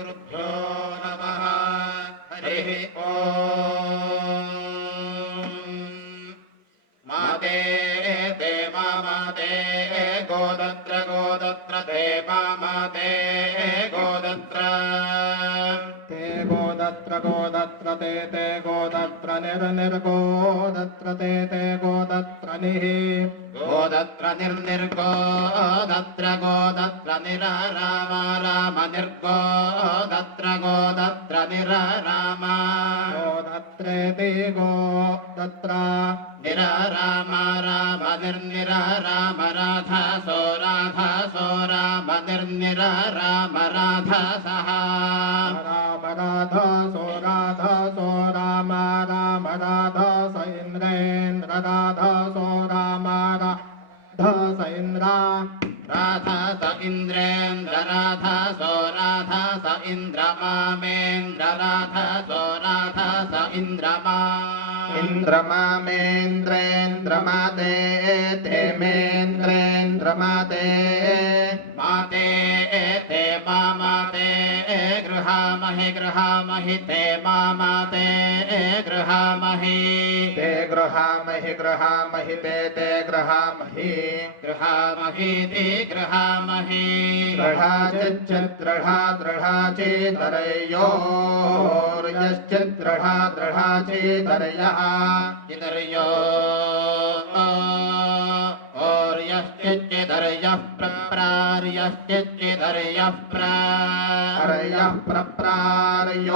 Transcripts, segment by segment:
श्रीगुरुभ्यो नमः हरिः ॐ माते देवा माते गोदत्र गोदत्र देवा माते गोदत्र ते गोदत्र गोदत्र ते गोदत्र निर्गोदत्र ते गोदत्र निः गोदत्र निर्गोदत्र गोदत्र निराराम राम निर्गोदत्र गोदत्र निराराम गोदत्रेति गोदत्र निराराम राम निर्निराराम राधा सो राम निर्निराराम राधा सः राम राधा सो राम राधा स इन्द्रेन्द्र राधा सो राम राधा स इन्द्र राधा स इन्द्रेन्द्र राधा सो इन्द्र मामेन्द्र राधा सो स इन्द्र इन्द्रमामेन्द्रेन्द्र माते ते मेन्द्रेन्द्र माते माते ते माते गृहामहि गृहामहि ते माते गृहामहि ते गृहामहि गृहामहि ते गृहामहि गृहामहि ते गृहामहि दृढा दृढा चेतरयोर्यश्चित् दृढा चेतरयः चितर्यो और्यश्चिच्चिदर्यः प्रप्रार्यश्चिच्चिदर्यः प्रप्रार्योर्यः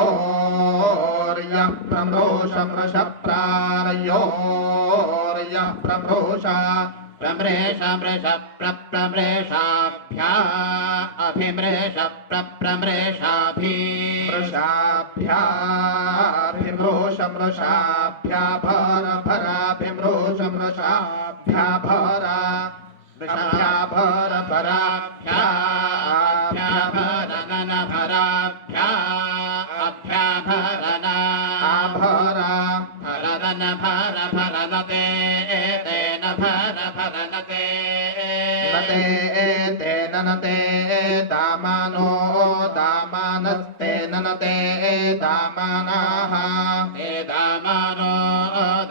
प्रमृषप्रार्योर्यः प्रमृष प्रमृष मृष प्रप्रमृषाभ्या अभिमृष प्रप्रमृषाभिमृषाभ्याभिमृष मृषाभ्या भर भराभिमृष मृषाभ्या भरा वृषभ्या भर भराभ्या भरनन भराभ्या अभ्या भरना भरा भरदन भर भरनते तेन भर भरनते तेन नते दामानो दामानस्ते ननते दामानाः ते दामानो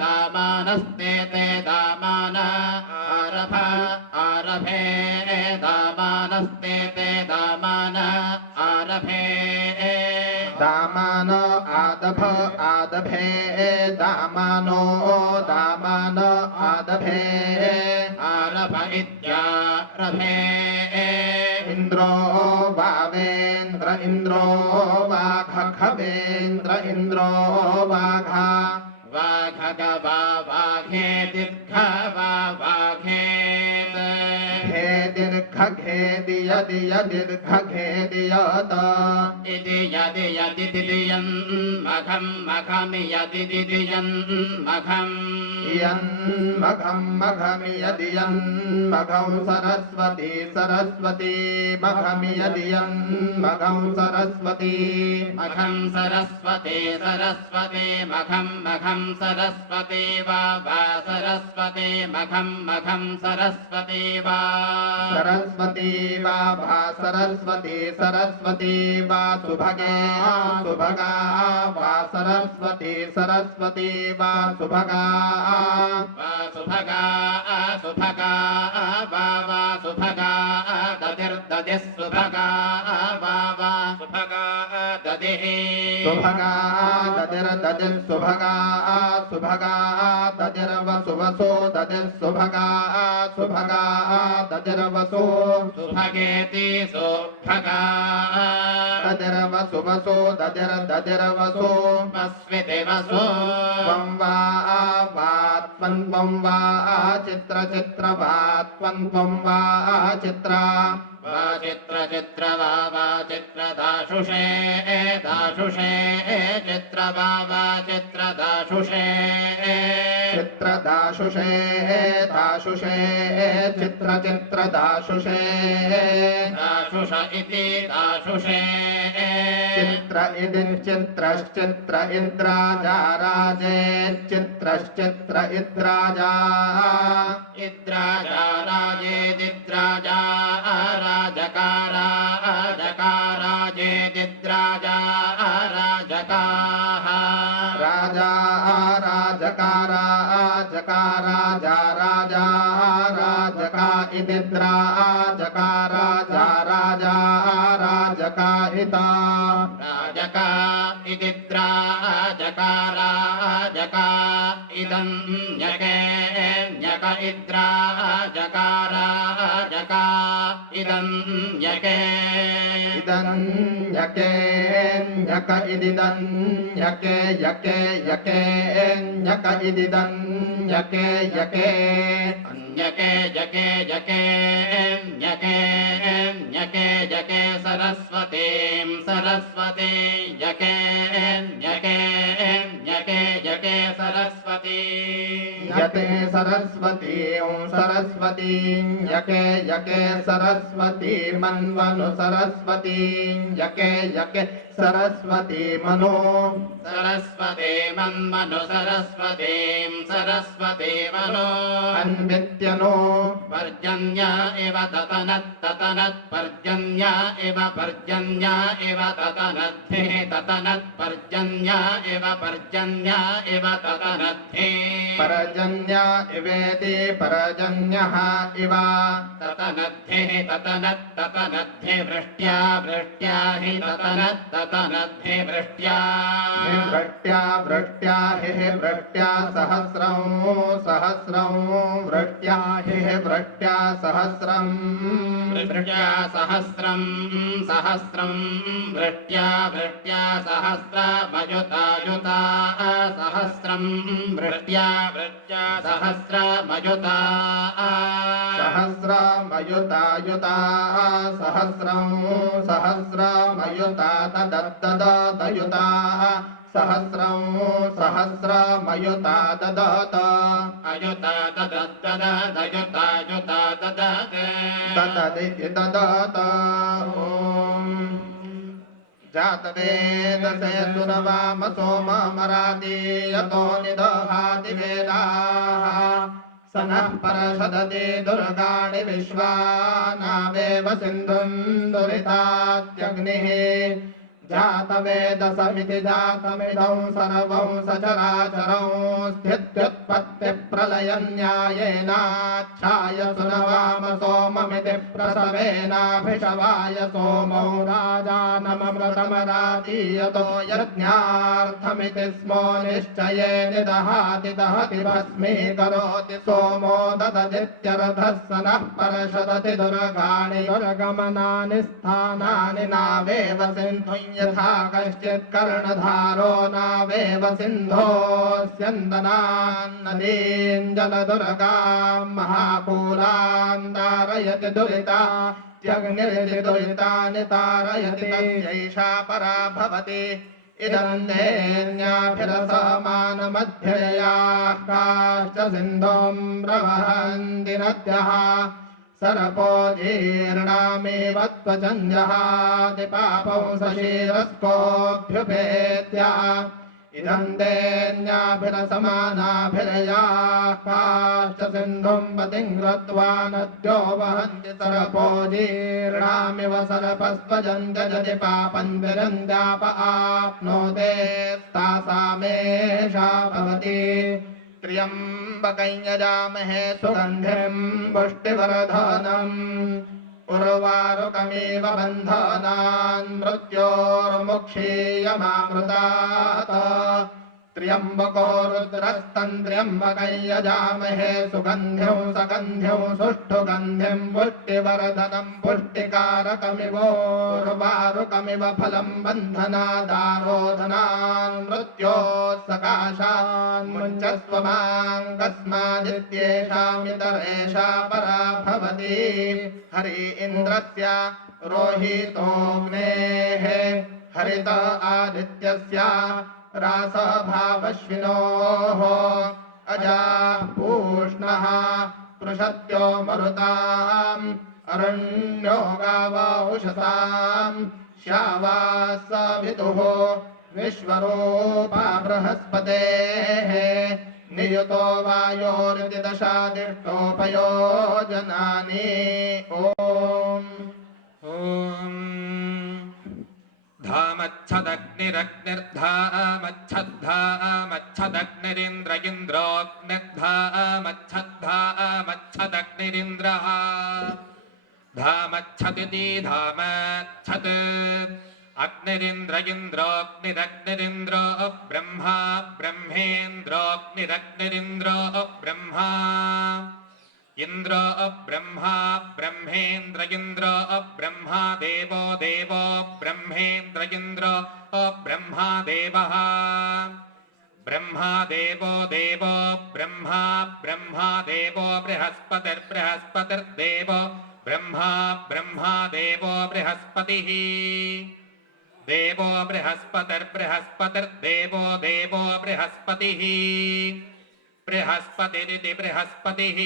दामानस्ते ते दामाना आरभ आरभे दामानस्ते ते दामान आरभे दामान आदभ आदभे दामानो दामान आदभे आरभ इत्यारभे इन्द्रो वावेन्द्र इन्द्रो वाघखवेन्द्र इन्द्रो वाघा वाघगवा वाघे दीर्घ वाघेत घे दीर्घ घेदिय दिय दीर्घ घेदियत इति यदि यदि दिदियन् मघं मघमि यदि दिदियन् मघं यन् मघं मघमि यदि यन् मघं सरस्वती सरस्वती मघमि यदि यन् मघं सरस्वती मघं सरस्वती सरस्वती मघं मघं सरस्वती वा सरस्वती मघं मघं सरस्वती वा सरस्वती वा सरस्वती सरस्वती वा सुभगे सुभगा वा सरस्वती सरस्वती वा सुभगा सुभगा सुभगा वा सुभगा दधिर्दधिः सुभगा वा सुभगा दधिः सुभगा दधिर्दधिः सुभगा सुभगा दधिर्वसुवसो दधिः सुभगा सुभगा दधिर्वसो सुभगेति सुभगा दधिर्वसुवसो दधिर्वसो वस्विति वसो वं वा त्वं वा चित्र चित्र वा त्वं वा चित्रा वा चित्र चित्र वा चित्र दाशुषे दाशुषे चित्र वा चित्र दाशुषे चित्र दाशुषे दाशुषे चित्र चित्र दाशुषे दाशुष इति दाशुषे चित्र इति चित्रश्चित्र इन्द्राजा राजे चित्रश्चित्र इन्द्राजा इन्द्राजा राजेदिद्राजा राजकारा जकाराजेदिद्रा राजा राजकाः राजा राजकारा जकाराजा राजा राजका इदिद्रा जकाराजा राजा राजका हिता राजका इदिद्रा जकारा जका इदं यके न्यक इद्रा जकारा जका इदं यके यके न्यक इदिदं यके यके यके न्यक इदिदं यके यके अन्यके जके जके न्यके न्यके जके सरस्वतीं सरस्वती जके न्यके न्यके जके सरस्वती यते सरस्वतीं सरस्वतीं यके यके सरस्वती मन्वनु सरस्वतीं यके यके सरस्वती मनो सरस्वती मन्मनु सरस्वतीं सरस्वती मनो अन्वित्यनो पर्जन्य इव ततनत् ततनत् पर्जन्य इव पर्जन्य इव ततनद्धि ततनत् पर्जन्य इव पर्जन्य इव ततनद्धि परजन्य इवेति परजन्यः इव ततनद्धिः ततनत् ततनद्धि वृष्ट्या वृष्ट्या हि ततनत् ततनद्धि वृष्ट्या वृष्ट्या वृष्ट्या हि वृष्ट्या सहस्रं सहस्रं वृष्ट्या हि वृष्ट्या सहस्रं वृष्ट्या सहस्रं सहस्रं वृष्ट्या वृष्ट्या सहस्रमयुतायुता सहस्रं वृष्ट्या वृष्ट्या सहस्रमयुता सहस्रमयुतायुता सहस्रं सहस्रमयुता तदद्ददयुता सहस्रं सहस्रमयुता ददत अयुता तदद्ददयुता युता ददत् तदिति ददत जातवेदसे सुरवाम सोममराति यतो निदहाति वेदाः स नः परषदति दुर्गाणि विश्वानावेव सिन्धुं दुरितात्यग्निः जातवेदसमिति जातमिदं सर्वं सचराचरं स्थित्युत्पत्तिप्रलयन्यायेनाच्छाय सुनवाम सोममिति प्रसवेनाभिषवाय सोमो राजानममृतमरादीयतो यज्ञार्थमिति स्मो निश्चये निदहाति दहति भस्मीकरोति सोमो दददित्यर्थः स नः परषदति दुर्गाणि दुर्गमनानि स्थानानि नावेव सिन्धुं यथा कश्चित् कर्णधारो नावेव सिन्धोस्यन्दनान् नदीन् जलदुर्गां महाकूलान् तारयति दुरिता त्यग्निरिति दुरितानि तारयति तस्यैषा परा भवति इदं देन्याभिरसमानमध्ययाः काश्च सिन्धुं प्रवहन्ति नद्यः सरपो जीर्णामेव त्वचञ्जहाति पापौ सशीरस्कोऽभ्युपेत्या इदं देन्याभिरसमानाभिरयाः काश्च सिन्धुं पतिं कृत्वा नद्यो वहन्ति सरपो जीर्णामिव सरपस्त्वजन्त्य यदि पापं विरन्द्याप आप्नोते तासामेषा भवति त्र्यम्बकं यजामहे सुगन्धिं पुष्टिवर्धनम् उर्वारुकमेव बन्धनान् मृत्योर्मुक्षीयमामृतात् त्र्यम्बको रुद्रस्तं त्र्यम्बकं यजामहे सुगन्ध्यं सगन्ध्यं सुष्ठुगन्धिं पुष्टिवर्धनं पुष्टिकारकमिवोर्वारुकमिव फलं बन्धनादारोधनान् मृत्योः मुञ्चस्व मां कस्मादित्येषामितरेषा परा भवति हरि इन्द्रस्य रोहितोऽग्नेः हरित आदित्यस्य रासभावश्विनोः अजा पूष्णः पृषत्यो मरुताम् अरण्यो गावौषसाम् श्यावा सवितुः विश्वरूपा बृहस्पतेः नियुतो वायोरिति दशादिष्टोपयोजनानि ॐ धाम धामच्छदग्निरग्निर्धामच्छद्धामच्छदग्निरिन्द्र इन्द्रोऽग्निर्धामच्छद्धामच्छदग्निरिन्द्रः धामच्छदिति धामच्छद् अग्निरिन्द्र इन्द्रोऽग्निरग्निरिन्द्रो ब्रह्मा ब्रह्मेन्द्रोऽग्निरग्निरिन्द्रो ब्रह्मा इन्द्रो ब्रह्मा ब्रह्मेन्द्र इन्द्रो ब्रह्मा देवो देवो ब्रह्मेन्द्र इन्द्रो ब्रह्मा देवः ब्रह्मा देवो देवो ब्रह्मा ब्रह्मा देवो बृहस्पतिर्बृहस्पतिर्देवो ब्रह्मा ब्रह्मा देवो बृहस्पतिः देवो बृहस्पतिर्बृहस्पतिर्देवो देवो बृहस्पतिः बृहस्पतिरिति बृहस्पतिः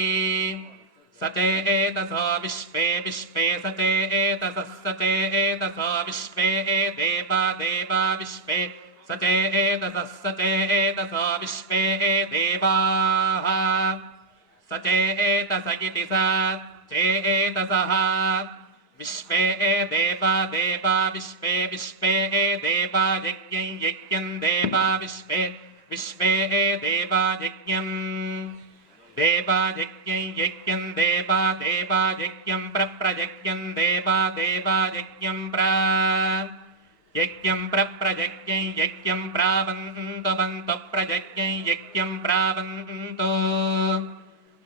सचेतसो विश्वे विश्वे सचेतसः सचेतसो विश्वे देवा देवा विश्वे सचेतसः सचेतसो विश्वे देवाः सचेतस इति स चेतसः विश्वे देवा देवा विश्वे विश्वे देवा यज्ञं यज्ञं देवा विश्वे विश्वे देवा यज्ञं देवा यज्ञं यज्ञं देवा देवा यज्ञं प्रयज्ञं देवा देवा यज्ञं प्रयज्ञं यज्ञं प्रावन्तो बन्तो प्रयज्ञं यज्ञं प्रावन्तो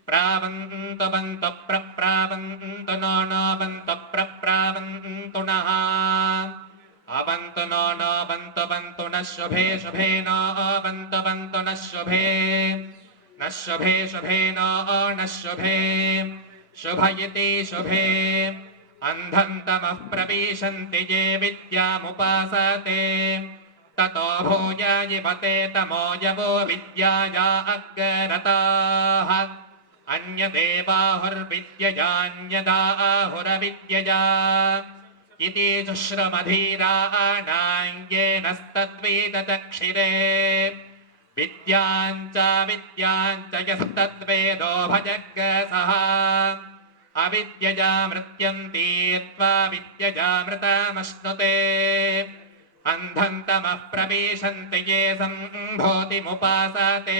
प्रावन्तो बन्तो प्रप्रावन्तो नो बन्तो प्रप्रावन्तो नः अवन्तु नो बन्तु बन्तु न शुभे शुभे नो बन्तु बन्तु न शुभे शुभे नो न शुभे शुभ इति शुभे अन्धन्तमः प्रविशन्ति ये विद्यामुपासते ततो भूयायिपते तमो यवो विद्याया अग्रताः अन्यदेवाहुर्विद्ययान्यदाहुरविद्यया इति शुश्रमधीराणाङ्गेनस्तद्वेदचक्षिरे विद्याञ्च यस्तद्वेदो भजग्सः अविद्यया मृत्युं तीर्त्वा विद्यया मृतमश्नुते अन्धन्तमः प्रविशन्ति ये सम्भोतिमुपासते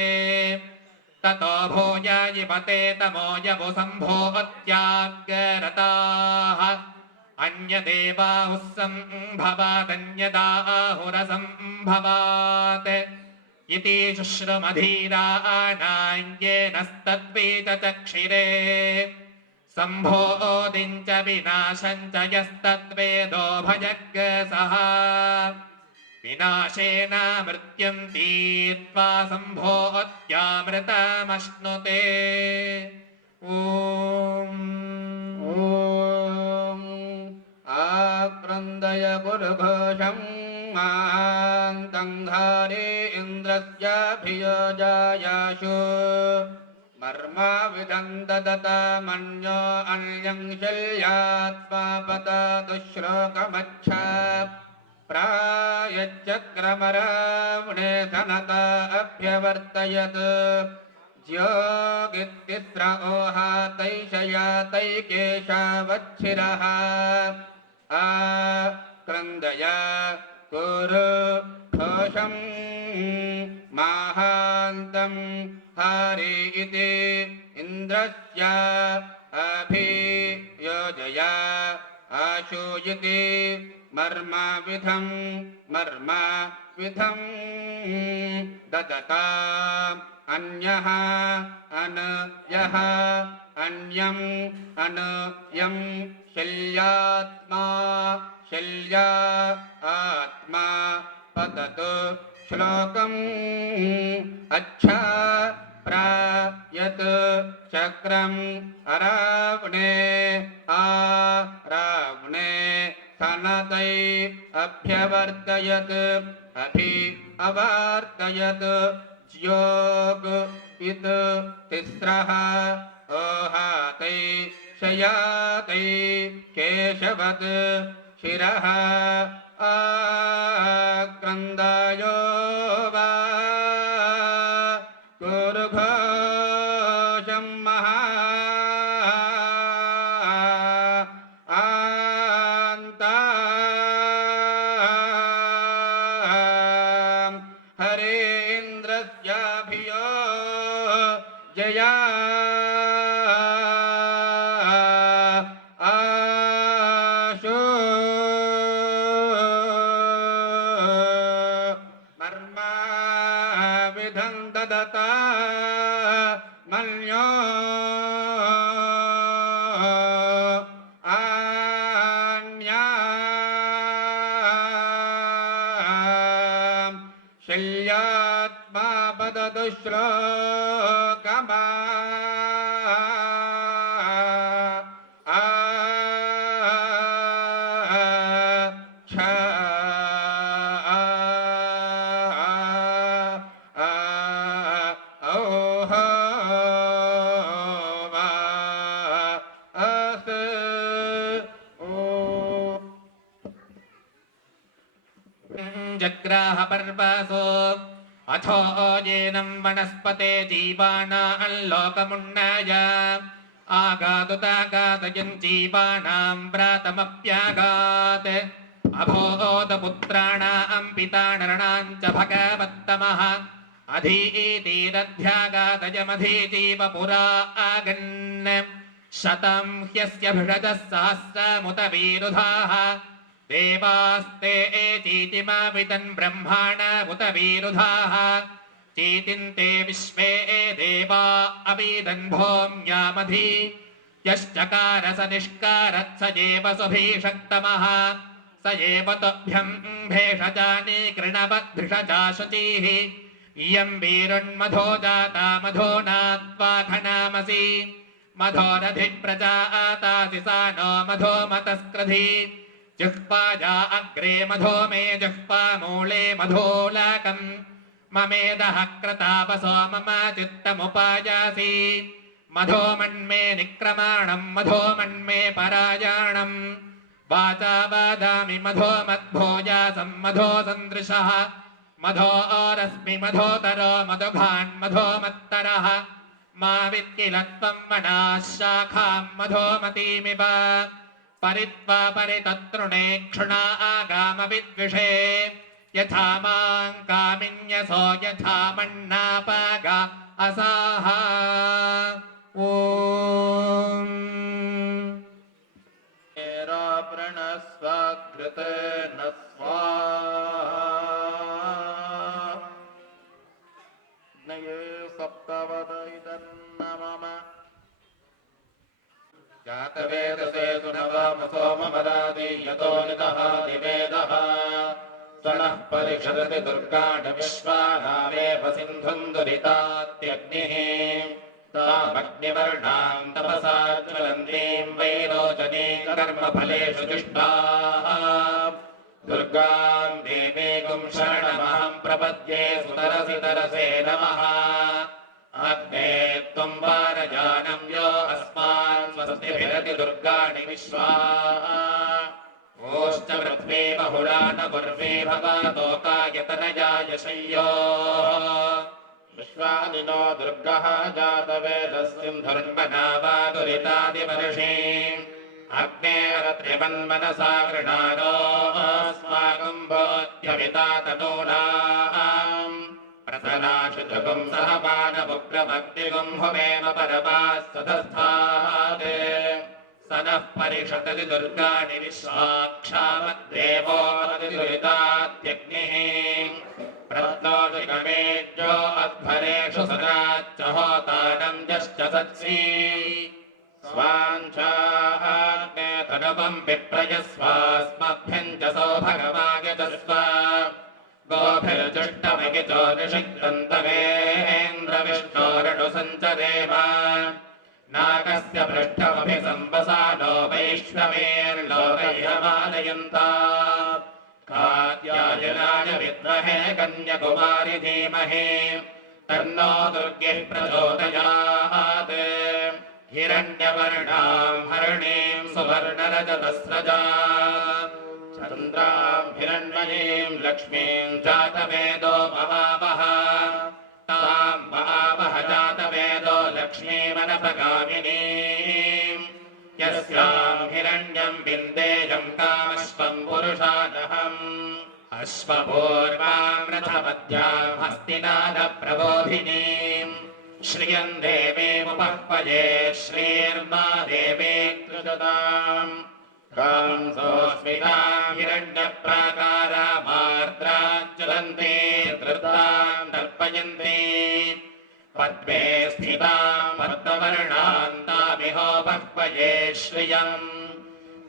ततो भूयायिपते तमो यवो सम्भोत्याग्रताः अन्यदेवाहुः सम्भवादन्यदाहुरसम्भवात् इति शुश्रुमधीराणाङ्गेनस्तद्वेदचक्षिरे सम्भोदिञ्च विनाशञ्च यस्तद्वेदो भजग्सः विनाशेन मृत्युं तीर्त्वा सम्भोत्यामृतमश्नुते ॐ आक्रन्दय गुरुघोषं महान्तं धारे इन्द्रस्याभियोजायाशु मर्माविदं ददतामन्यो अन्यं शल्यात्मा पततुश्लोकमच्छ प्रायच्चक्रमरावणे धनता अभ्यवर्तयत् ज्योगित्तिस्र ओहातैषया तैकेशावच्छिरः आक्रन्दय कुरु घोषं माहान्तं हारि इति इन्द्रस्य अभियोजया आशूयिति मर्मविधं ददता अन्यः अनयः अन्यं अनयं शल्यात्मा शल्या आत्मा पततु श्लोकम् अच्छा प्रायत् चक्रम् अरावणे आरावणे सनतै अभ्यवर्तयत् अवार्तयत् ज्योग इत् तिस्रः ओहातै शयातै केशवत् शिरः आक्रन्दायो वा गुरुघोषं शया आशु मर्मा विधं ददता मल्यो आन्या शल्यात्मा वदतु श्लोकमा जग्राह पर्वसो अथो येनं वनस्पते जीवानाल्लोकमुन्नाय आगातुतागातयन् जीवानां व्रातमप्यागात् अभोदपुत्राणां पिता नरणां च भगवत्तमः अधीतिरध्यागातयमधीतीव पुरा आगन् शतं ह्यस्य भिषजः सहस्रमुत वीरुधाः देवास्ते चीतिमाविदन् ब्रह्माणमुत वीरुधाः चीतिन्ते विश्वे देवा अवीदन् भौम्यामधि यश्चकार स निष्कारत् स एव सुभीषक्तमः स एव तुभ्यं भेषजानि कृणवद्भिषजा शुचिः इयं वीरुन्मधो जाता मधो नात्वा खनामसि मधोरधिप्रजातासि सा नो मधो मतस्क्रधि जिह्वाजा अग्रे मधो मे जिह्वा मूले मधोलाकम् ममेदः कृतापसो मम चित्तमुपायासि मधो मन्मे निक्रमाणं मधो मन्मे परायाणम् वाचा वादामि मधो मद्भोजासं मधो सन्दृशः मधो ओरस्मि मधोतरो मधुभान् मधो मत्तरः मा वित्किलत्वं वनाः शाखां मधोमतीमिव परित्वा परिततृणे क्षुणा आगामविद्विषे यथा मां कामिन्यसो यथा मन्नापागा असाः ॐ प्रणस्वाकृतेन स्वाहा नये सप्तवदैदन्न मम जातवेदसे सुनवामसो ममदादि यतो नितः दिवेदः सनः परिषदति दुर्गाणि विश्वानामेव सिन्धुम् दुरितात्यग्निः तामग्निवर्णां तपसा ज्वलन्तीं वैरोचनीं कर्मफलेषु जुष्टाः दुर्गां देवीं शरणमहं प्रपद्ये सुतरसि तरसे नमः अग्ने त्वं वारजानं यो अस्मान् स्वस्तिभिरति दुर्गाणि विश्वा ओश्च पृथ्वी बहुला न पूर्वे भवतोकायतनयाय शय्योः विश्वानिनो दुर्गः जातवेदस्सिन्धुर्मनावादुरितादिवर्षीम् अग्नेरत्रिवन्मनसा गृणानो अस्माकं भोत्यविता तनूनाम् प्रसनाशुजगुं सह मानवुग्रमग्निगुं हुमेम परमास्ततस्थात् स नः परिषदति दुर्गाणि विश्वाक्षामद्देवो दुरितात्यग्निः प्रत्नोषिकमेज्यो अध्वरेषु सदाच्च होतानं यश्च सत्सि स्वाञ्चाग्ने तनुवं विप्रयस्वास्मभ्यञ्जसो भगवायजस्व गोभिर्जुष्टमगिचो निषिक्तन्तवेन्द्रविष्णोरणुसञ्चरेम नागस्य पृष्ठमभिसंवसानो वैश्वमेर्लोकैहमालयन्ता कात्यायनाय विद्महे कन्याकुमारि धीमहि तन्नो दुर्गिः प्रचोदयात् हिरण्यवर्णां हरिणीं सुवर्णरजतस्रजा चन्द्रां हिरण्मयीं लक्ष्मीं जातवेदो महावः तां महावः जातवेदो लक्ष्मीमनपगामिनीं यस्यां हिरण्यं विन्देयं कामश्वं पुरुषादहम् अश्वपूर्वां रथमध्यां हस्तिनादप्रबोधिनीं श्रियम् देवीमुपह्वये श्रीर्मा देवी कृजताम् कांसोऽस्मिताम् हिरण्यप्राकारामार्द्राम् ज्वलन्ति धृताम् तर्पयन्ति पद्मे स्थिताम् पद्मवर्णान्तामिहोपह्वये श्रियम्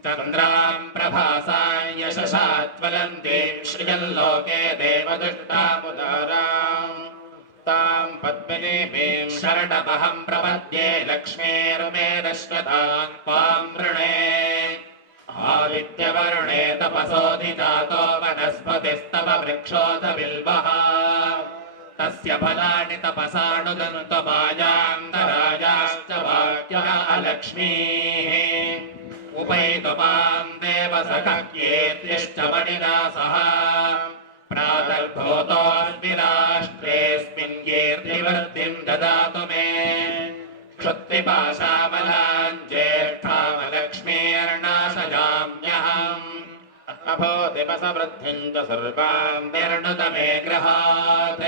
चन्द्राम् प्रभासाम् यशसा ज्वलन्तीम् श्रियल्लोके देवदुष्टामुदाराम् ताम् पद्मिनीमीम् शरणमहम् प्रपद्ये लक्ष्मीर्मेरश्वताम् त्वाम् वृणे आदित्यवर्णे तपसोऽधिजातो वनस्पतिस्तव वृक्षोऽथ बिल्वः तस्य फलानि तपसानुदन्तमायान्तरायाश्च वाक्यः अलक्ष्मीः उपैतुमाम् देवसखक्येत्यश्च मणिना सह प्रातर्भूतोऽस्मि राष्ट्रेऽस्मिन् कीर्तिवृद्धिम् ददातु मे क्षुत्पिपाशामलाम् ज्येष्ठामलक्ष्मीर्नाशयाम्यहम् अभूतिपसवृद्धिम् च सर्वाम् निर्णुत मे गृहात्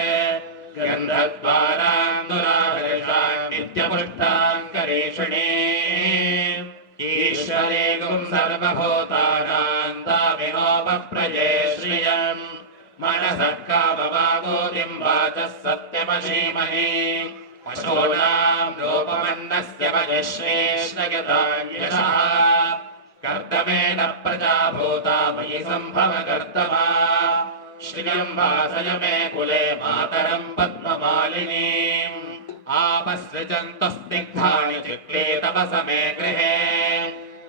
गन्धद्वाराम् दुराधर्षाम् नित्यपुष्टाम् करीषिणे ईश्वरे गुं सर्वभूतानाम् तामिहोपप्रजे श्रियम् मनसः कामवागोदिम् वाचः सत्यमशीमहि पशूनाम् रूपमन्नस्य वयश्रेष्ठयताम् यशः कर्दमेन प्रजा भूता मयि सम्भव कर्दमा श्रियम् वासय मे कुले मातरम् पद्ममालिनीम् आपसृजन्तु स्निग्धानि चिक्लीतवस मे गृहे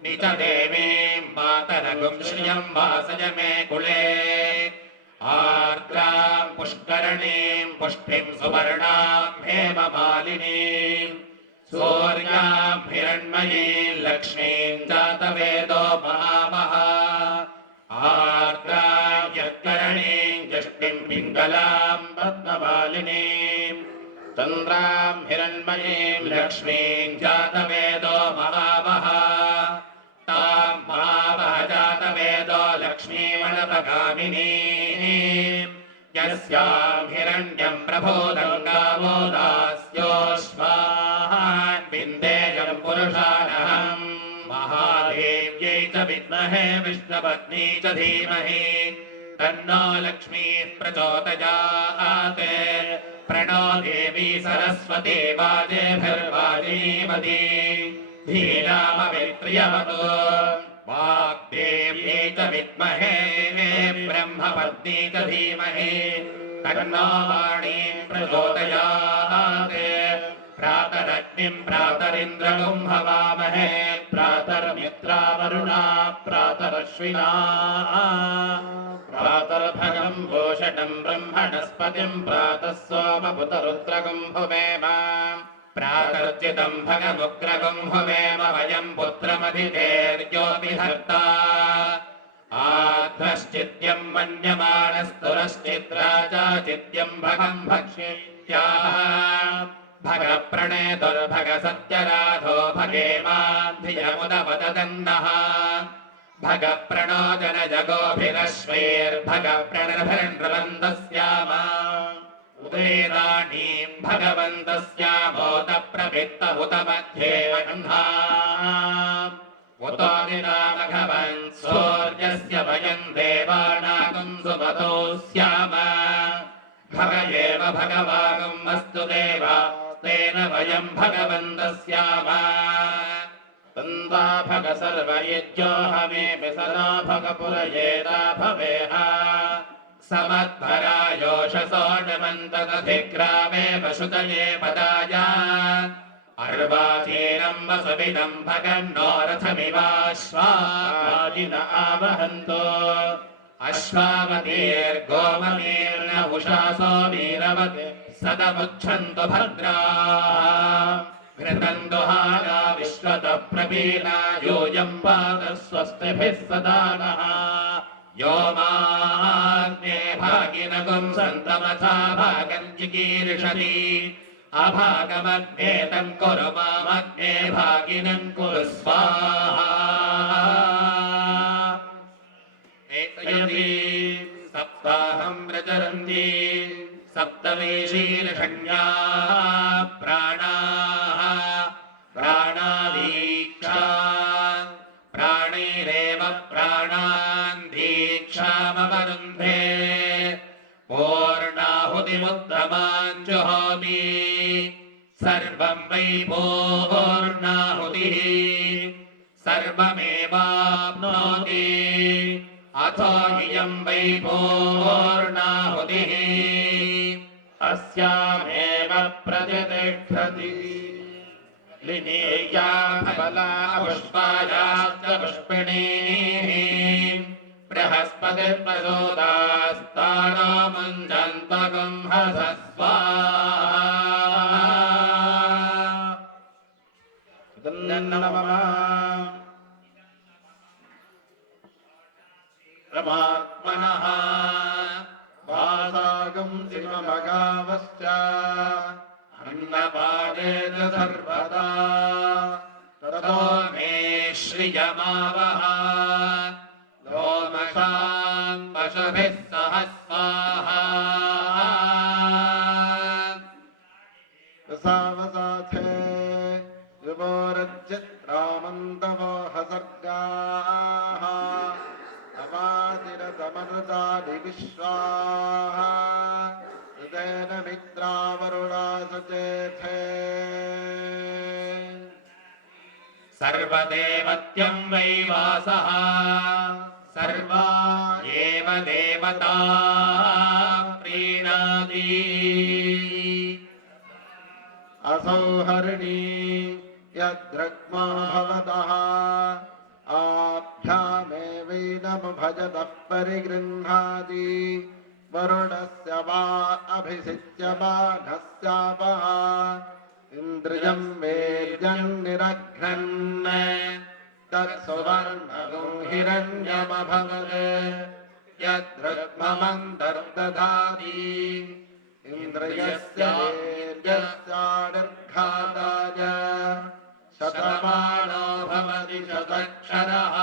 निज देवीम् मातरगुम् श्रियम् वासय मे कुले आर्द्राम् पुष्करणीम् पुष्टिम् सुवर्णाम् हेममालिनीम् सूर्याम् हिरण्मयीम् लक्ष्मीम् जातवेदो महामः आर्द्राम् यत्करणीम् यष्टिम् पिङ्गलाम् पद्ममालिनीम् चन्द्राम् हिरण्मयीम् लक्ष्मीम् जातवेदो महामः ताम् महामः जातवेदो लक्ष्मीमणपगामिनीम् यस्याम् हिरण्यम् प्रबोधम् गावो दास्योऽश्वान् विन्देयम् पुरुषानहम् महादेव्यै च विद्महे विष्णुपत्नी च धीमहि तन्नो लक्ष्मीः प्रचोदयात् प्रणो देवी सरस्वती वाजेभिर्वाजीमती धीरामवित्र्यवतु वाग्देव्यै च विद्महे ब्रह्मपत्नी च धीमहि तन्नो वाणीम् प्रचोदयात् प्रातरग्निम् प्रातरिन्द्रगुम् हवामहे प्रातर्मित्रावरुणा प्रातरश्विना प्रातर्भगम् भूषणम् ब्रह्मणस्पतिम् प्रातः सोमपुतरुद्रगुम् भुवेम प्रातर्जितम् भगमुग्रगुम् भुवेम वयम् पुत्रमधिधेर्योऽपि हर्ता आध्वश्चिद्यम् मन्यमानस्तुरश्चिद्राजाचिद्यम् भगम् भक्षिष्याः भगप्रणेतुर्भग सत्यराधो भगेमाधियमुदवदन्नः भगप्रणो जनजगोभिरश्वैर्भगप्रणर्भिर्नृवन्दस्याम उदेदानीम् भगवन्तस्यामोदप्रवित्त उत मध्ये वह्ना उतोदिनामघवन् सूर्यस्य वयम् देवानागुम् सुमतो स्याम भग एव भगवागुम् अस्तु देवा तेन वयम् भगवन्तस्याम तन्दा भग सर्वयज्ञोऽहमेऽपि सदा भगपुरयेता भवेह समध्वरायोषसोऽडमन्तदधिग्रामे वसुतये पदाय अर्वाचीनम् वसुविदम् भगन्नो रथमिवाश्वाजिन आवहन्तो अश्वावतीर्गोममीर्न उषासो वीरवत् सदमुच्छन्तु भद्रा घृतम् दुहाना विश्वतः प्रवीणा यूयम् पातः स्वस्तिभिः सदा नः यो माग्ने भागिनगुम् सन्तमथा भागम् चिकीर्षति अभागमग्ने तम् कुरु मामग्ने भागिनम् कुरु स्वाहा एतयति सप्ताहम् प्रचरन्ति सप्तमेशीर्षण्याः प्राणाः प्राणादीक्षा प्राणैरेव प्राणान् दीक्षामवरुन्धे पूर्णाहुतिमुत्तमान् जुहोति सर्वं वै पूर्णाहुतिः सर्वमेवाप्नोति अथो इयं वै पूर्णाहुतिः अस्यामेव प्रतिष्ठति लिनीया फला पुष्पायाश्च पुष्पिणीः बृहस्पतिर्प्रचोदास्तानो मुञ्जन्त्वगं हसस्वा परमात्मनः वासागं शिवमगावश्च अन्नपादेन सर्वदा ततो मे श्रियमावह लोमशां पशुभिः सह स्वाहा सावसाथे युवोरज्जित्रामन्तवो हसर्गाः अवादिरसमरुदादि विश्वाः हृदेन मित्रावरुणा सचेथे सर्वदेवत्यं वै वासः सर्वा एव देवता प्रीणाति असौ हरिणी यद्रक्मा भवतः आभ्यामेवैनमभजतः परिगृह्णाति वरुणस्य वा अभिषिच्य बाणस्यापः इन्द्रियं वेद्यन्निरघ्नन् तत्सुवर्णगुं हिरण्यमभवत् यद्रक्ममन्तर्दधाति इन्द्रियस्य वेद्यस्यानिर्घाताय शतमानो भवति शतक्षरः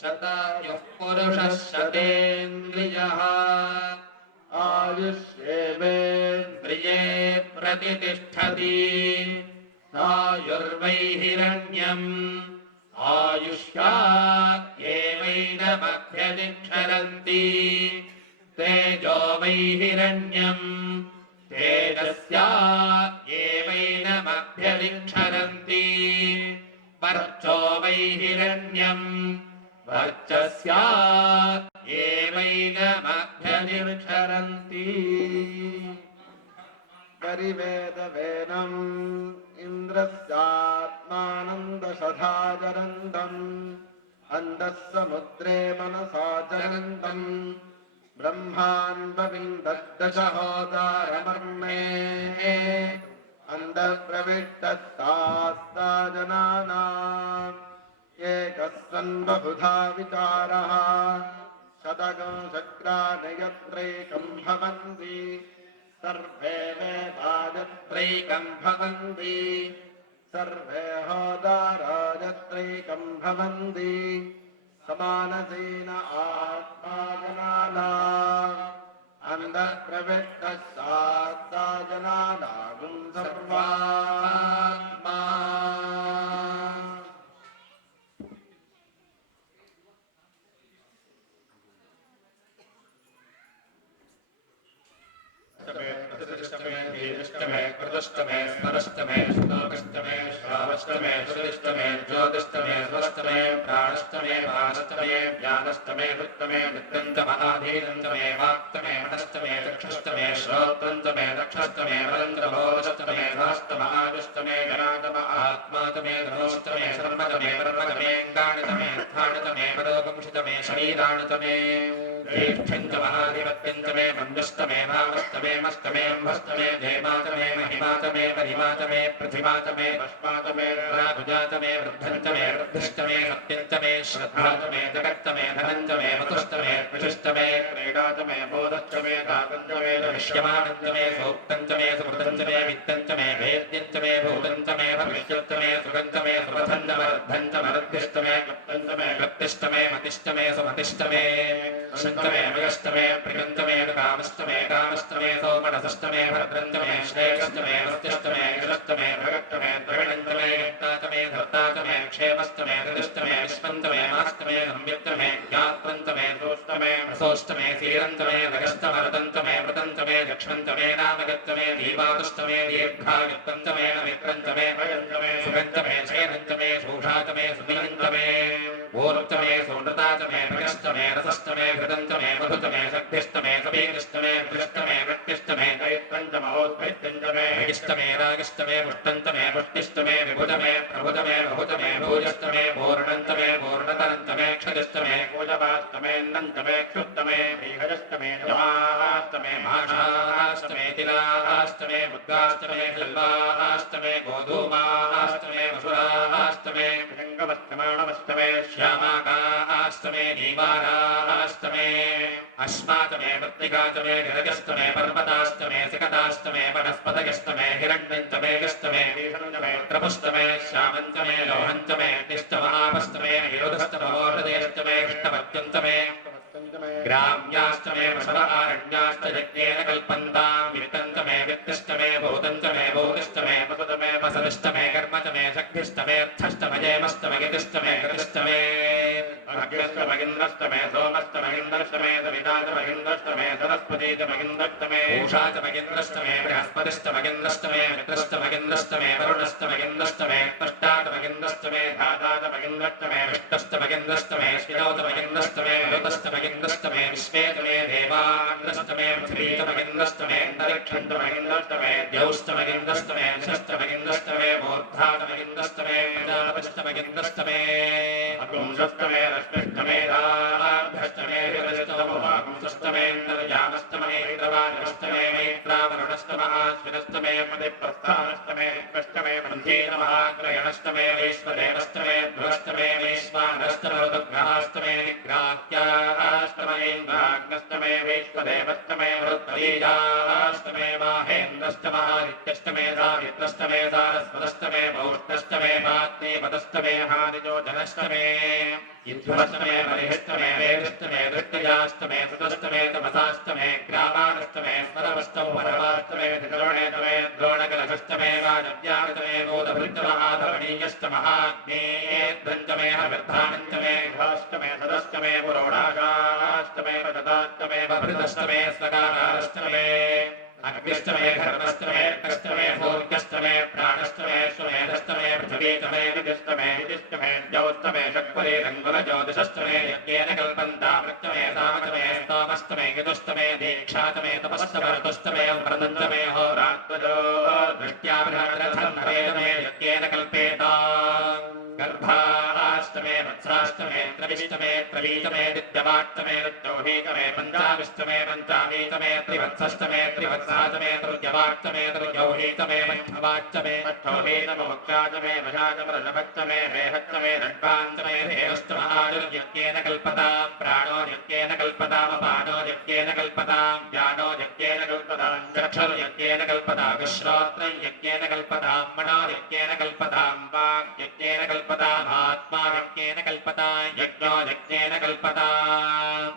शतायुः पुरुषः शतेन्द्रियः आयुष्येवेन्द्रिये प्रतिष्ठति आयुर्वै हिरण्यम् आयुष्या एवैनमभ्यतिक्षरन्ति तेजो वै हिरण्यम् तेजस्या एवैनमभ्यतिक्षरन्ति वर्चो वै हिरण्यम् वर्चस्या एवैनमभ्यतिक्षरन्ति परिवेदवेनम् इन्द्रस्यात्मानन्दशधाचरन्तम् अन्तः समुद्रे मनसा चरन्तम् ब्रह्माण्डविन्दद्दशहोदारमर्मे अन्तःप्रविष्टस्तास्ता जनानाम् एकः सन्बहुधा विचारः शतकं शक्रानयत्रैकं भवन्ति सर्वे वेदायत्रैकं भवन्ति सर्वे होदारायत्रैकं भवन्ति समानसेन आत्मा जनानाम् अन्तःप्रविष्टस्तास्ता जनानां सर्वात्मा धीरष्टमे कृतष्टमे स्मरष्टमे श्लोकष्टमे श्रावष्टमे श्रुतिष्टमे ज्योतिष्टमे स्वष्टमे प्राणष्टमे वानष्टमे व्यानष्टमे वृत्तमे नित्यन्तमहाधीनन्तमे वाक्तमे मनष्टमे चक्षुष्टमे श्रोत्रन्तमे दक्षष्टमे वरन्द्रभोदष्टमे सहष्टमहादुष्टमे जनातम आत्मातमे धनोष्टमे शर्मतमे वर्मतमेऽङ्गाणितमे स्थाणितमे परोपंशितमे शरीराणितमे ज्येष्ठञ्चमहाधिपत्यञ्चमे मन्दष्टमे भावष्टमे मष्टमेऽम्भष्टमे धेमातमे महिमातमे परिमातमे पृथिमातमे भस्मातमे राभुजातमे वृद्धञ्चमे वृद्धिष्टमे सत्यञ्चमे श्रद्धातमे जगत्तमे धनञ्चमे मतुष्टमे विशिष्टमे क्रीडातमे बोधश्चमे तातञ्चमे दृश्यमानञ्चमे सौक्तञ्चमे सुकृतञ्चमे वित्तञ्चमे भेद्यञ्चमे भूतञ्चमे भविष्यच्चमे सुगञ्चमे सुरथञ्चमर्धञ्चमर्धिष्टमे क्लप्तञ्चमे क्लप्तिष्टमे मतिष्टमे सुमतिष्टमे शन्तमे मयस्तमे प्रियन्तमे कामस्तमे कामस्तमे सोमनसस्तमे भद्रन्तमे श्रेयस्तमे वस्तिस्तमे यजस्तमे भगत्तमे द्रविणन्तमे यत्तातमे धर्तातमे क्षेमस्तमे हृदिस्तमे विश्वन्तमे मास्तमे संयुक्तमे ज्ञात्वन्तमे सोस्तमे प्रसोस्तमे सीरन्तमे भगस्तमरदन्तमे वृतन्तमे लक्ष्मन्तमे नामगत्तमे दीवातुस्तमे दीर्घायुक्तन्तमे नमित्रन्तमे भयन्तमे सुगन्तमे शयनन्तमे शोषातमे सुमिलन्तमे ऊर्तमे सोनृतातमे भगस्तमे रसस्तमे हृदन्तमे मधुतमे शक्तिस्तमे कपीकस्तमे दृष्टमे वृत्तिस्तमे दैत्रन्तमहोत्पैत्यन्तमे भगिस्तमे रागिस्तमे पुष्टन्तमे पुष्टिस्तमे विभुतमे प्रभुतमे बहुतमे भूजस्तमे पूर्णन्तमे पूर्णतरन्तमे क्षतिस्तमे कूजपास्तमेन्नन्तमे क्षुत्तमे भीहजस्तमे जमास्तमे भाषास्तमे तिलास्तमे मुद्गास्तमे खल्वास्तमे गोधूमास्तमे मसुरास्तमे भृङ्गवस्तमाणवस्तमे श्यामाकास्तमे नीवारास्तमे अश्मातमे मृत्तिकातमे निरगस्तमे पर्वतास्तमे सिकतास्तमे वनस्पतयस्तमे हिरण्यन्तमे गस्तमे भीषणन्तमे त्रपुस्तमे श्यामन्तमे लोहन्तमे निष्टमहापस्तमे निरोधस्तमोहृदयस्तमे कृष्णवत्यन्तमे ग्राम्यास्तमे वसव आरण्यास्तयज्ञेन कल्पन्तां वित्तन्तमे वित्तिष्टमे भूतन्तमे भूतिष्टमे वसुतमे वसविष्टमे कर्मतमे शक्तिष्टमेऽर्थष्टमे जयमस्तमे गितिष्टमे गतिष्टमे अग्निष्टमगिन्द्रष्टमे सोमष्टमगिन्द्रष्टमे सविताष्टमगिन्द्रष्टमे सरस्वतीष्टमगिन्द्रष्टमे उषाष्टमगिन्द्रष्टमे बृहस्पतिष्टमगिन्द्रष्टमे मित्रष्टमगिन्द्रष्टमे वरुणष्टमगिन्द्रष्टमे त्वष्टाष्टमगिन्द्रष्टमे धाताष्टमगिन्द्रष्टमे विष्णुष्टमगिन्द्रष्टमे श्रीनौतमगिन्द्रष्टमे मरुतष्टमगिन्द्रष्टमे विश्वेतमे देवाग्रष्टमे पृथ्वीतमगिन्द्रष्टमे अन्तरिक्षन्तमगिन्द्रष्टमे द्यौष्टमगिन्द्रष्टमे निषष्टमगिन्द्रष्टमे मूर्धातमगिन्द्रष्टमे प्रजापतिष्टमगिन्द्रष्टमे अपुंसष्टमे रश्मिष्टमे राभ्यष्टमे हिरस्तमोहापुंसष्टमेऽन्तर्यामष्टमे हिरवाजष्टमे मैत्रावरुणष्टमः श्विनष्टमे पतिप्रस्थानष्टमे विष्टमे बन्धे नमः ग्रयणष्टमे वैश्वदेवष्टमे ध्रुवष्टमे वैश्वानष्टमरुदग्रहाष्टमे निग्राह्याष्टमेन्द्राग्नष्टमे वैश्वदेवष्टमे मरुत्तरीयाष्टमे माहेन्द्रष्टमः नित्यष्टमे सावित्रष्टमे सारस्वतष्टमे पौष्णष्टमे पात्नीपदष्टमे हानिजोजनष्टमे युद्धमष्टमे परिहिष्टमे वेदिष्टमे दृष्टयाष्टमे सुतष्टमे तमसाष्टमे ग्रामाणष्टमे स्वरवष्टौ परवाष्टमे धिकरुणेतमे द्रोणकलशष्टमे वाजव्यागतमे बोधभृष्टमहाधरणीयष्टमहाग्नेयेद्रञ्जमे हविर्धानञ्जमे घाष्टमे सदष्टमे पुरोडाशाष्टमे पतदाष्टमे बभृतष्टमे स्वकाराष्टमे अग्निष्टमे घर्मष्टमे कष्टमे भोग्यष्टमे प्राणष्टमे स्वमेधष्टमे पृथिवीतमे विदिष्टमे विदिष्टमे ज्योष्टमे षट्परे रङ्गुलज्योतिषष्टमे यज्ञेन कल्पन्तामृष्टमे सामतमे स्तोमष्टमे यजुष्टमे दीक्षातमे तपस्तमऋतुष्टमे व्रतञ्चमे होरात्मजो दृष्ट्या बृहद्रथन्नवेदमे यज्ञेन कल्पेताम् गर्भाष्टमे वत्साष्टमे त्रविष्टमे त्रवीतमे दित्यवाष्टमे ऋत्योहीतमे पञ्चाविष्टमे पञ्चावीतमे त्रिवत्सष्टमे त्रिवत्सातमे तृत्यवाष्टमे तृत्यौहीतमे पञ्चवाष्टमे अष्टौहीतममुक्तातमे वशातमरजभक्तमे रेहत्तमे रड्वान्तमे रेहष्टमहाजुर्यज्ञेन कल्पतां प्राणो यज्ञेन कल्पतामपानो यज्ञेन कल्पतां ज्ञानो यज्ञेन कल्पतां चक्षुर्यज्ञेन कल्पतां विश्रोत्रं यज्ञेन कल्पतां मनो यज्ञेन कल्पतां वाक् यज्ञेन कल्पताम् आत्मा यज्ञेन कल्पतां यज्ञो यज्ञेन कल्पताम्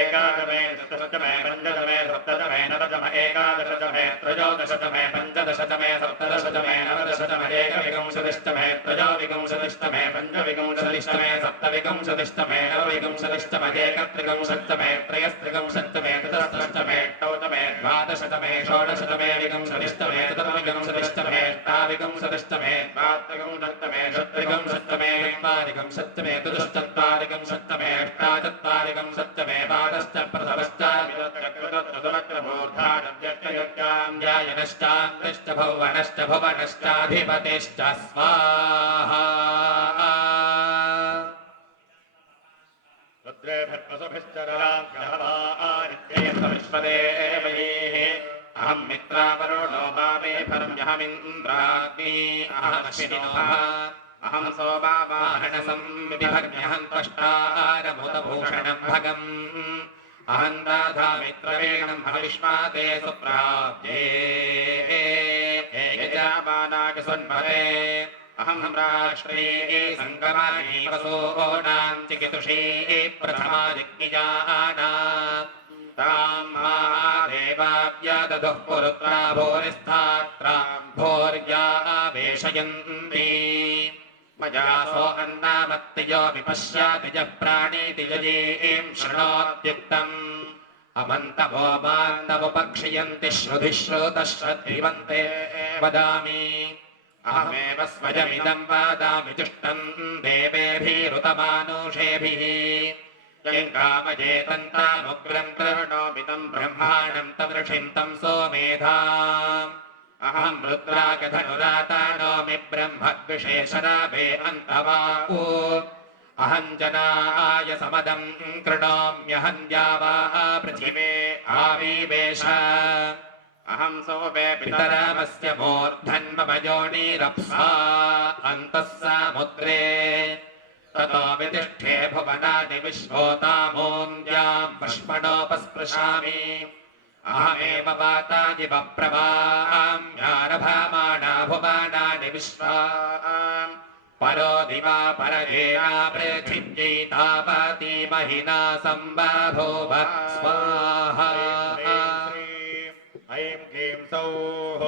एकादशमे चतुर्दशमे पञ्चदशमे सप्तदशमे नवदशमे एकादशतमे त्रयोदशतमे पञ्चदशतमे सप्तदशतमे नवदशतमे एकविंशतिष्टमे त्रयोविंशतिष्टमे पञ्चविंशतिष्टमे सप्तविंशतिष्टमे नवविंशतिष्टमे एकत्रिंशत्तमे त्रयस्त्रिंशत्तमे चतुस्रष्टमे अष्टौतमे द्वादशतमे षोडशतमे विंशतिष्टमे चतुर्विंशतिष्टमे अष्टाविंशतिष्टमे द्वात्रिंशत्तमे षट्त्रिंशत्तमे चत्वारिंशत्तमे चतुश्चत्वारिंशत्तमे अष्टाचत्वारिंशत्तमे पादश्च प्रथमश्चाभिरत्यकृतमूर्धानव्यक्तयुक्तां ध्यायनश्चान्तश्च भुवनश्च भुवनश्चाधिपतिश्च स्वाहा रुद्रेभिर्वसुभिश्चराग्रहवारित्येन्द्रविश्वदेवैः अहं मित्रावरुणो मामे भर्म्यहमिन्द्राग्नी अहमश्विनोः अहं सोमावाहनसं विभर्म्यहं त्वष्टारभूतभूषणं भगम् अहं राधामित्रवेणं हविष्माते सुप्राप्ये यजामानाय सुन्मते अहं राष्ट्रे सङ्गमानि वसूनां चिकितुषे प्रथमादिज्ञाना तां महादेवाभ्य ददुः पुरुत्रा भूरिस्थात्रा भूर्या वेशयन्ति मयासो अन्नामत्तयो विपश्याति च प्राणीति यजें शृणोत्युक्तम् अमन्तवो मान्तमुपक्षयन्ति श्रुतिश्रुतश्रद्धिवन्ते वदामि अहमेव स्वयमिदं वदामि जुष्टं देवेभिरुतमानुषेभिः यं कामयेतन्तामुग्रं कृणोमिदं ब्रह्माणं तमृषिं तं सोमेधाम् अहं रुद्रागधनुरातानोमि ब्रह्मद्विषेशराभे अन्तवाहु अहं जनाय समदं कृणोम्यहं द्यावा पृथिवे आविवेश अहं सोमे पितरामस्य मूर्धन्मयोनिरप्सा अन्तः समुद्रे ततो वितिष्ठे भुवनानि विश्वोतामोऽन्यां पश्मणोपस्पृशामि अहमेव वातानि वप्रवाम्यारभामाणा भुवनानि विश्वा परो दिवा परजेना पृथिव्यै तावती महिना सम्बभूव स्वाहा ऐं क्लीं सौः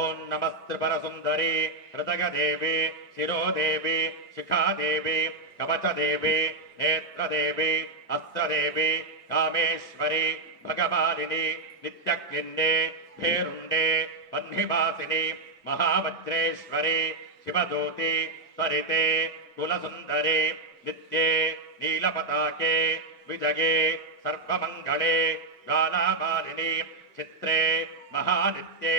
ॐ नमस्त्रिपरसुन्दरी हृदयदेवी शिरोदेवी शिखादेवी कवचदेवी नेत्रदेवी अस्त्रदेवी कामेश्वरी भगवादिनी नित्यक्लिन्ने भेरुण्डे वह्निवासिनी महावज्रेश्वरी शिवदूती त्वरिते कुलसुन्दरे नित्ये नीलपताके विजये सर्वमङ्गले गानामालिनी चित्रे महानित्ये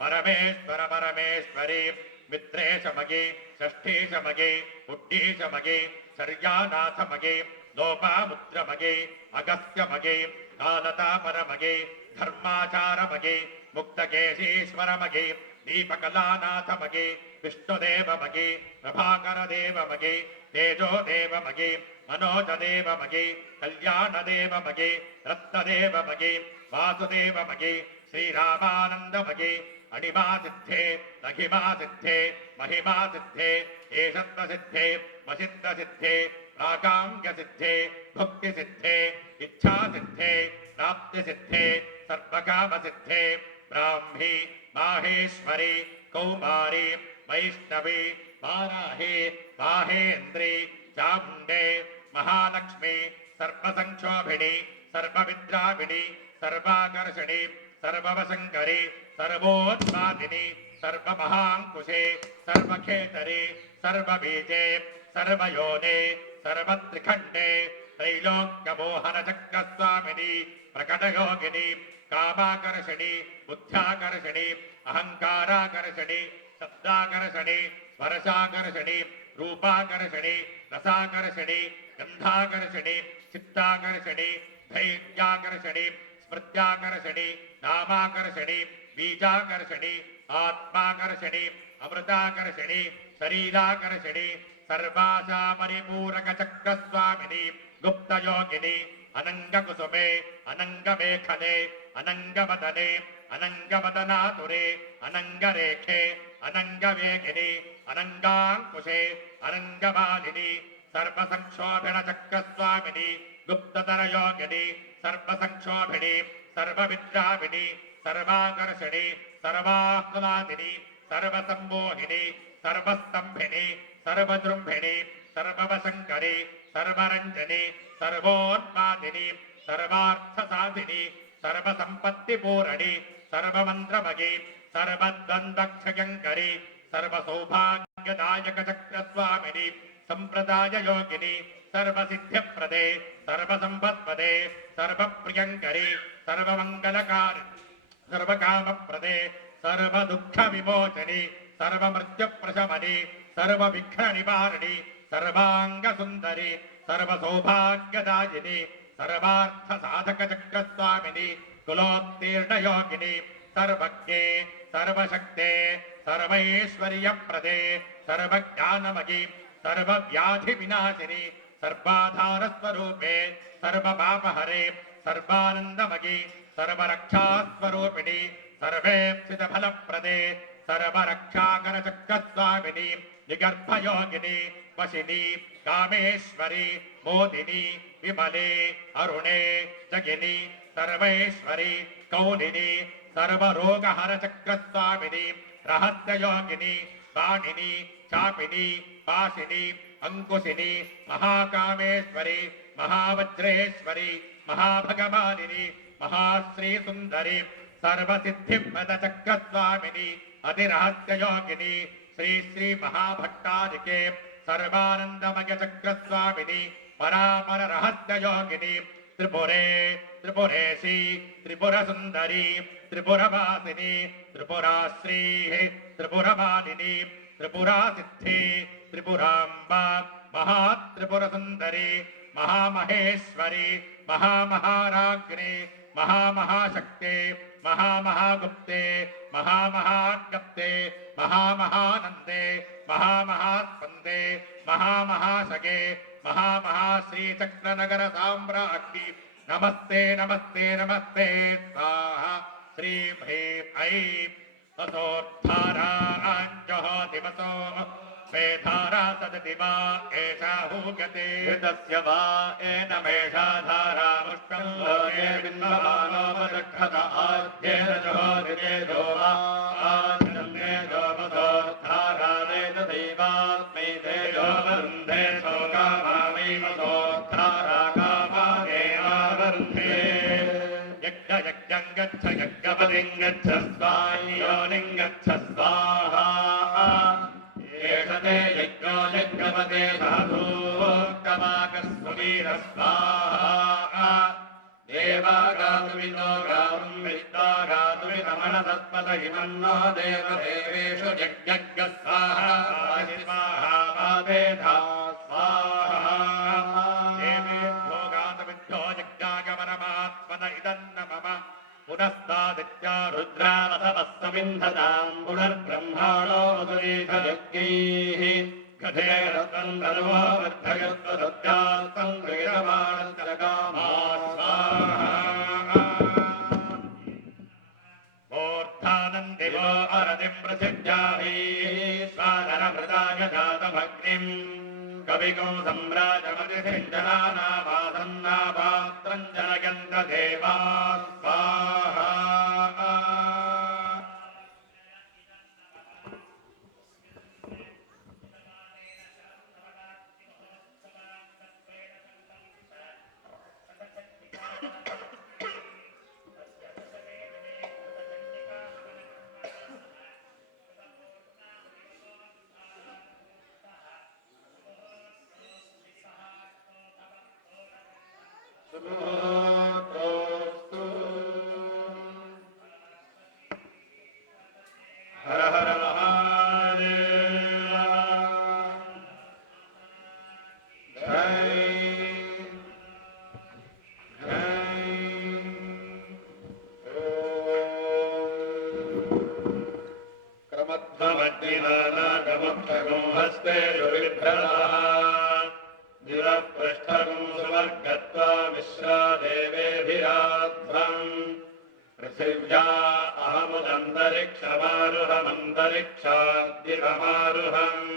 परमेश्वर परमेश्वरी मित्रेशमगे षष्ठीशमगे उड्डीशमगे शर्यानाथमगे लोपामुद्रमगे अगस्त्यमगे कालतापरमगे धर्माचारमगे मुक्तकेशीश्वरमगे दीपकलानाथमगे विष्णुदेवमगे प्रभाकरदेवमगे तेजोदेवमगे मनोजदेवमगे कल्याणदेवमगे रत्नदेवमगे वासुदेवमगे श्रीरामानन्दमगे अणिमासिद्धे लघिमासिद्धे महिमासिद्धे एषत्वसिद्धे वसिद्धसिद्धे प्राकाङ्गसिद्धे भुक्तिसिद्धे इच्छासिद्धे प्राप्तिसिद्धे सर्वकामसिद्धे ब्राह्मी माहेश्वरी कौमारी वैष्णवी वाराही माहेन्द्री चामुण्डे महालक्ष्मी सर्वसंक्षोभिणी सर्वविद्राविणी सर्वाकर्षणी सर्ववशङ्करी सर्वोत्पादिनी सर्वमहाङ्कुशे सर्वखेतरे सर्वबीजे सर्वयोने सर्वत्रिखण्डे त्रैलोक्यमोहनचक्रस्वामिनी प्रकटयोगिनी कामाकर्षणी बुद्ध्याकर्षणी अहङ्काराकर्षणी शब्दाकर्षणी स्पर्शाकर्षणी रूपाकर्षणी रसाकर्षणी गन्धाकर्षणी चित्ताकर्षणी धैर्याकर्षणी स्मृत्याकर्षणी नामाकर्षणी बीजाकर्षणी आत्माकर्षणी अमृताकर्षणी शरीराकर्षणी सर्वाशा परिपूरकचक्रस्वामिनी गुप्तयोगिनी अनङ्गकुसुमे अनङ्गमेखले अनङ्गवदने अनङ्गवदनातुरे अनङ्गरेखे अनङ्गवेगिनी अनङ्गाङ्कुशे अनङ्गमालिनी सर्वसंक्षोभिणचक्रस्वामिनी गुप्ततरयोगिनी सर्वसंक्षोभिणी सर्वविद्राविणी सर्वाकर्षणी सर्वाह्लादिनी सर्वसम्मोहिनी सर्वस्तम्भिनी सर्वजृम्भिणी सर्ववशङ्करी सर्वरञ्जनी सर्वोन्मादिनी सर्वार्थसाधिनी सर्वसम्पत्तिपूरणी सर्वमन्त्रमगी सर्वद्वन्द्वक्षयङ्करी सर्वसौभाग्यदायकचक्रस्वामिनी सम्प्रदाययोगिनी सर्वसिद्ध्यप्रदे सर्वसम्पत्पदे सर्वप्रियङ्करी सर्वमङ्गलकारि सर्वकामप्रदे सर्वदुःखविमोचनी सर्वमृत्युप्रशमनी सर्वविघ्ननिवारिणी सर्वाङ्गसुन्दरी सर्वसौभाग्यदायिनी सर्वार्थसाधकचक्रस्वामिनी कुलोत्तीर्णयोगिनी सर्वज्ञे सर्वशक्ते सर्वैश्वर्यप्रदे सर्वज्ञानमयी सर्वव्याधिविनाशिनी सर्वाधारस्वरूपे सर्वपापहरे सर्वानन्दमयी सर्वरक्षास्वरूपिणी सर्वेप्सितफलप्रदे सर्वरक्षाकरचक्रस्वामिनी निगर्भयोगिनी वशिनी कामेश्वरी मोदिनी विमले अरुणे जगिनी सर्वेश्वरी कौलिनी सर्वरोगहरचक्रस्वामिनी रहस्ययोगिनी पाणिनी चापिनी पाशिनी अंकुशिनी महाकामेश्वरी महावज्रेश्वरी महाभगवानिनी महाश्री सुंदरी सर्वसिद्धिप्रदचक्रस्वामिनी अधिरहस्ययोगिनी श्री श्री महाभट्टारिके सर्वानंदमय चक्रस्वामिनी परापर रहस्ययोगिनी त्रिपुरे त्रिपुरेशी त्रिपुरसुंदरी त्रिपुरवासिनी त्रिपुराश्री त्रिपुरमालिनी त्रिपुरासिद्धि त्रिपुराम्बा महात्रिपुरसुंदरी महामहेश्वरी महामहाराज्ञी महामहाशक्ते महामहागुप्ते महामहागप्ते महामहानंदे महामहास्पंदे महामहासगे महामहाश्रीचक्रनगर साम्राज्ञी नमस्ते नमस्ते नमस्ते स्वाहा श्री भीम ऐं असोद्धाराञ्जः दिवसो स्वेधारा सदति वा एषा हूयते हृदस्य वा एनमेषा धारा पुष्पं लोके बिन्वमानोपदक्षत आद्येन जोहरितेजो वा आजन्मे जोपसोद्धारा वेददैवास्मै तेजो वरुन्धे शोकामामैमसोद्धारा कामादेवावरुन्धे यज्ञं गच्छ यज्ञपतिं गच्छ योनिं गच्छ स्वाहा एषते यज्ञो यज्ञपते साधूकवाकस्ववीर स्वाहा देवागातुमिनो गातुं विश्वा गातुमिदमनसत्पद इमन्नो देवदेवेषु यज्ञज्ञ स्वाहा स्वाहा पादेधा स्वाहा देवेभ्यो गातुमिभ्यो यज्ञागमनमात्मन इदन्न मम पुनस्तादित्या रुद्रावसवस्समिन्धताम् पुनर्ब्रह्माणो मधुरीखयज्ञैः गधेरत्वम् तनुवा वर्धयत्वदत्यात्वम् गृहीतमाणस्य कामा स्वाहा मूर्धानन्दिवो अरतिम् प्रसिद्ध्याभिः स्वानरमृताय जातमग्निम् कविगौ सम्राजमतिसिञ्जनानामासन्नापात्रम् जनयन्त देवा स्वाहा हर हर महादेव जय क्रमध्वमग्निनानागमुक्तगुं हस्ते दुर्विभ्रतः निरपृष्ठगुं सुवर्गत्वा मिश्रा देवेभिराध्वम् पृथिव्या अहमुदन्तरिक्षमारुहमन्तरिक्षाद्दिवमारुहम्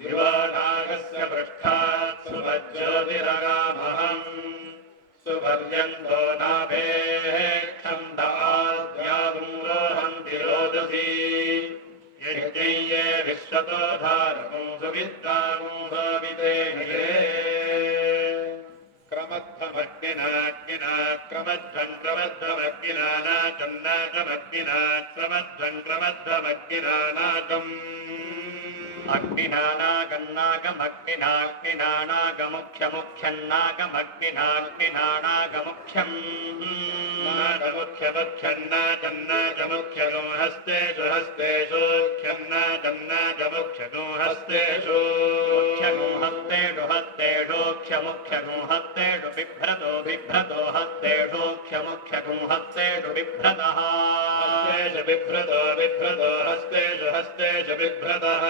दिवानागस्य पृष्ठात् सुभज्योतिरगामहम् सुपर्यन्तो नाभेः क्षन्धाद्यागुंरोहन्ति रोदसी यज्ञे विश्वतो धारकं सुविद्वागुं भाविते क्रमध्वमग्निना क्रमध्वं क्रमध्वमग्निना नाकं नाकमग्निना क्रमध्वं क्रमध्वमग्निना नाकम् अग्निना नाकं नाकमग्निनाग्निना नाकमुख्यमुख्यं नाकमग्निनाग्निना नाकमुख्यम् नाकमुख्यमुख्यं नाकं नाकमुख्यगुं हस्तेषु हस्तेषु ख्यं नाकं नाकमुख्यगुं हस्तेषु मुख्यगुं हस्तेषु हस्तेषु क्षमुख्यगुं हस्तेषु बिभ्रतो बिभ्रतो हस्तेषु क्षमुख्यगुं हस्तेषु बिभ्रतः हस्तेषु बिभ्रतो बिभ्रतो हस्तेषु हस्तेषु बिभ्रतः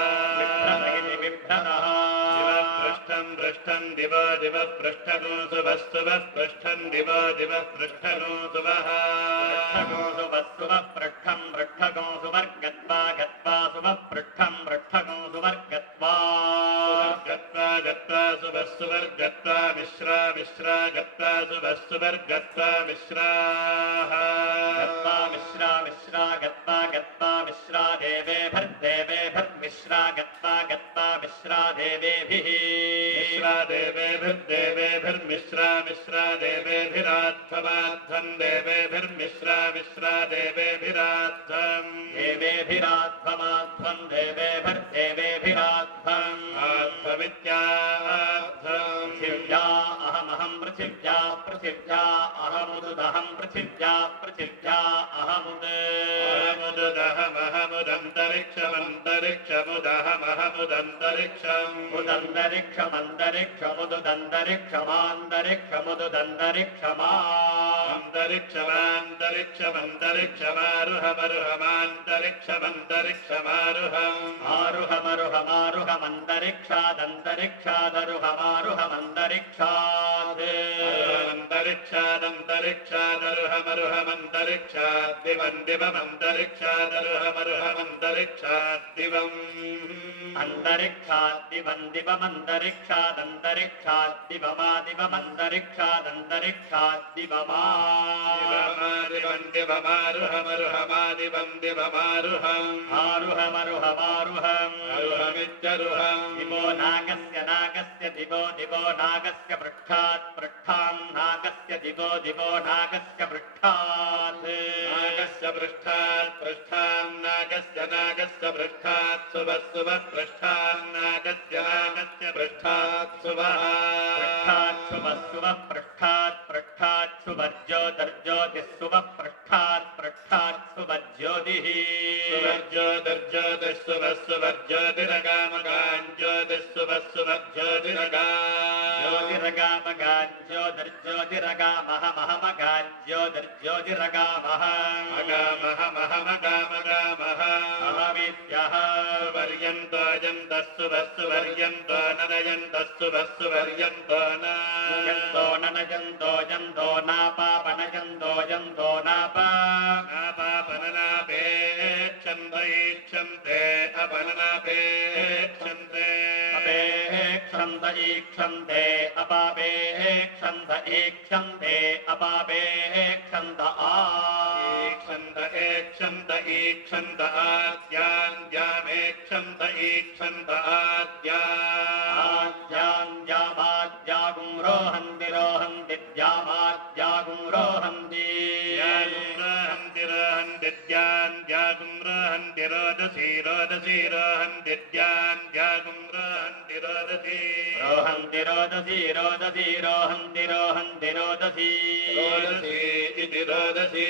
बिभ्रतः पृष्ठं पृष्ठं दिव दिव पृष्ठगो सुभः सुभः पृष्ठं दिव दिव पृष्ठगो सुभः पृष्ठगो सुभः सुभः पृष्ठं पृष्ठगो सुवर्गत्वा सुवर्गत्वा मिश्राः गत्वा मिश्रा मिश्रा गत्वा गत्वा मिश्रा देवेभिर्देवेभिर्मिश्रा गत्वा गत्वा मिश्रा देवेभिः मिश्रा देवेभिर्देवेभिर्मिश्रा मिश्रा देवेभिराध्वमाध्वम् देवेभिर्मिश्रा मिश्रा देवेभिराध्वम् देवेभिराध्वमाध्वम् देवेभिर्देवेभिराध्वम् आध्वमित्याध्वम् पृथिव्या अहमहं पृथिव्या पृथिव्या अहमुदहं पृथिव्या पृथिव्या अहमुद अहमुदहमहमुदन्तरिक्षमन्तरिक्षमुदहमहमुदन्तरिक्षम् मुदन्तरिक्षमन्तरिक्षमुदुदन्तरिक्षमान्तरिक्षमा अन्तरिक्षमान्तरिक्षमन्तरिक्षमारुहमरुहमान्तरिक्षमन्तरिक्षमारुहम् आरुहमरुहमारुहमन्तरिक्षादरुहमारुहमन्तरिक्षात् अन्तरिक्षादन्तरिक्षादरुहमरुहमन्तरिक्षाद्दिवम् दिवमन्तरिक्षादरुहमरुहमन्तरिक्षाद्दिवम् अन्तरिक्षाद्दिवम् दिवमन्तरिक्षादन्तरिक्षाद्दिवमादिवमन्तरिक्षादन्तरिक्षाद्दिवमा दिवमादिवम् दिवमारुहमरुहमादिवम् दिवमारुहम् आरुहमरुहमारुहम् अरुहमित्यरुहम् दिवो नागस्य नागस्य दिवो दिवो नागस्य पृष्ठात् पृष्ठाम् नागस्य दिवो दिवो नागस्य पृष्ठात् नागस्य पृष्ठात् पृष्ठाम् नागस्य नागस्य पृष्ठात् सुवः सुवः पृष्ठान् नागस्य नागस्य पृष्ठात् सुवः पृष्ठात् सुवः सुवः पृष्ठात् पृष्ठात् सुवर्ज्योतिर्ज्योतिः सुवः पृष्ठात् पृष्ठात् सुवर्ज्योतिः सुवर्ज्योतिर्ज्योतिः सुवः सुवर्ज्योतिरगामगान् ज्योतिः सुवः सुवर्ज्योतिरगान् ज्योतिरगामगान् ज्योतिर्ज्योतिरगामहमहमगान् ज्योतिर्ज्योतिरगामः अगामहमहमगामगामः अहमित्यः वर्यन्तो यन्तः सुवः सुवर्यन्तो ननयन्तः सुवः सुवर्यन्तो यन्तो ननयन्तो यन्तो नापापनयन्तो यन्तो नापा नापापननापेक्षन्त ईक्षन्ते अपननापेक्षन्ते अपेक्षन्त ईक्षन्ते अपापेक्षन्त ईक्षन्ते अपापेक्षन्त ईक्षन्त एक्षन्त ईक्षन्त आद्यान्द्यामेक्षन्त ईक्षन्त आद्यान्द्यामाद्यागुं रोहन्ति रोहन्ति द्यामाद्यागुं रोहन्ति रोहन्ति रोहन्ति द्यान्द्यागुं रोहन्ति रोदसी रोदसी रोहन्ति द्यान्द्यागुं रोहन्ति रोदसी रोहन्ति रोदसी रोदसी रोहन्ति रोहन्ति रोदसी रोदसी इति रोदसी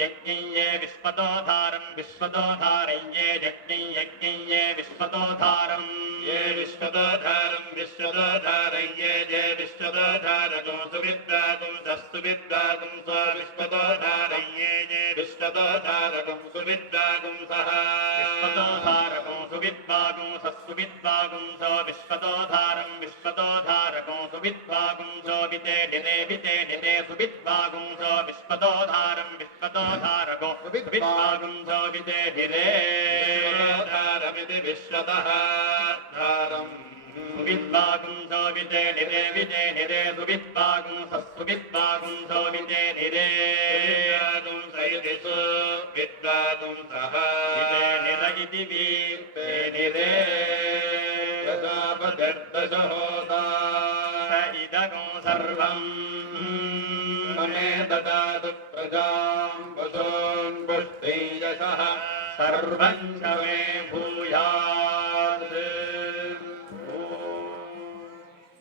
यज्ञे विश्वतोधारं विश्वतोधारय्ये यज्ञे विश्वतोधारं ये विश्वतोधारं विश्वतोधारय्ये ये विश्वतोधारकं सुविद्वागुं सस्तुविद्वागुं स विश्वतोधारय्ये ये विश्वतोधारकं सुविद्वागुं सः विश्वतोधारकं सुविद्वागुं सस्सुविद्वागुं स विश्वतोधारं विश्वतोधारकं सुविद्वागुं स विते निते सुविद्वागुं स विश्वतोधारं विश्वतोधारकं सुविद्वागुं स विते विश्वतोधारमिति विश्वतः धारम् सुविद्वागुं स विते निरे सुविद्वागुं सस्सुविद्वागुं स विते निरे विद्वागुं स इति सुविद्वागुं सः विते निर इति वीते निरे प्रजापतिर्दशहोता स इदगुं सर्वम् मे ददातु प्रजां वसून् पुष्टिं यशः सर्वं च मे भूयात्